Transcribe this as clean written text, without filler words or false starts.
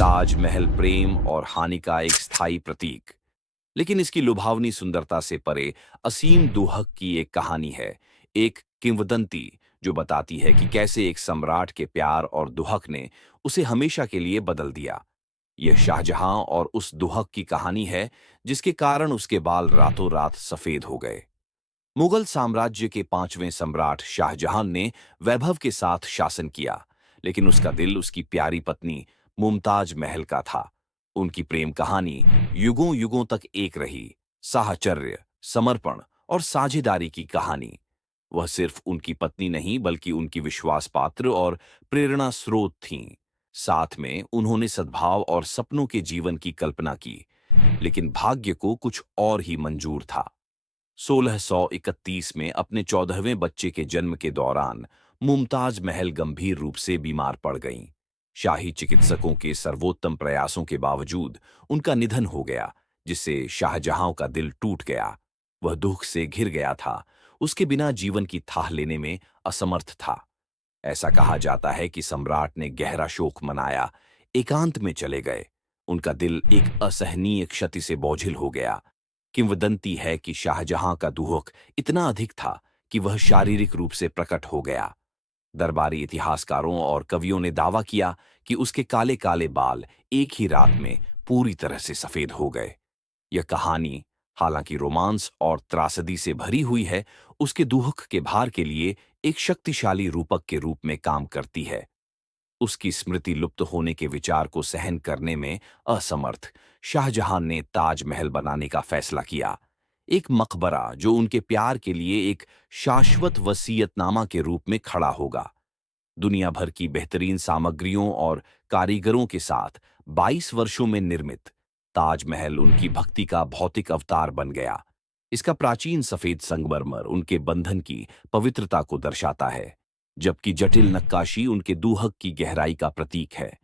ताजमहल प्रेम और हानि का एक स्थायी प्रतीक। लेकिन इसकी लुभावनी सुंदरता से परे असीम दुहक की एक कहानी है। एक किंवदंती जो बताती है कि कैसे एक सम्राट के प्यार और दुहक ने उसे हमेशा के लिए बदल दिया। यह शाहजहां और उस दुहक की कहानी है जिसके कारण उसके बाल रातों रात सफेद हो गए। मुगल साम्राज्य के पांचवें सम्राट शाहजहां ने वैभव के साथ शासन किया, लेकिन उसका दिल उसकी प्यारी पत्नी मुमताज महल का था। उनकी प्रेम कहानी युगों युगों तक एक रही, साहचर्य, समर्पण और साझेदारी की कहानी। वह सिर्फ उनकी पत्नी नहीं बल्कि उनकी विश्वास पात्र और प्रेरणा स्रोत थीं। साथ में उन्होंने सद्भाव और सपनों के जीवन की कल्पना की, लेकिन भाग्य को कुछ और ही मंजूर था। 1631 में अपने 14वें बच्चे के जन्म के दौरान मुमताज महल गंभीर रूप से बीमार पड़ गईं। शाही चिकित्सकों के सर्वोत्तम प्रयासों के बावजूद उनका निधन हो गया, जिससे शाहजहां का दिल टूट गया। वह दुख से घिर गया था, उसके बिना जीवन की थाह लेने में असमर्थ था। ऐसा कहा जाता है कि सम्राट ने गहरा शोक मनाया, एकांत में चले गए। उनका दिल एक असहनीय क्षति से बोझिल हो गया। किंवदंती है कि शाहजहां का दुहक इतना अधिक था कि वह शारीरिक रूप से प्रकट हो गया। दरबारी इतिहासकारों और कवियों ने दावा किया कि उसके काले काले बाल एक ही रात में पूरी तरह से सफेद हो गए। यह कहानी, हालांकि रोमांस और त्रासदी से भरी हुई है, उसके दुहक के भार के लिए एक शक्तिशाली रूपक के रूप में काम करती है। उसकी स्मृति लुप्त होने के विचार को सहन करने में असमर्थ शाहजहां ने ताजमहल बनाने का फैसला किया, एक मकबरा जो उनके प्यार के लिए एक शाश्वत वसीयतनामा के रूप में खड़ा होगा। दुनिया भर की बेहतरीन सामग्रियों और कारीगरों के साथ 22 वर्षों में निर्मित ताजमहल उनकी भक्ति का भौतिक अवतार बन गया। इसका प्राचीन सफेद संगमरमर उनके बंधन की पवित्रता को दर्शाता है, जबकि जटिल नक्काशी उनके दुहक की गहराई का प्रतीक है।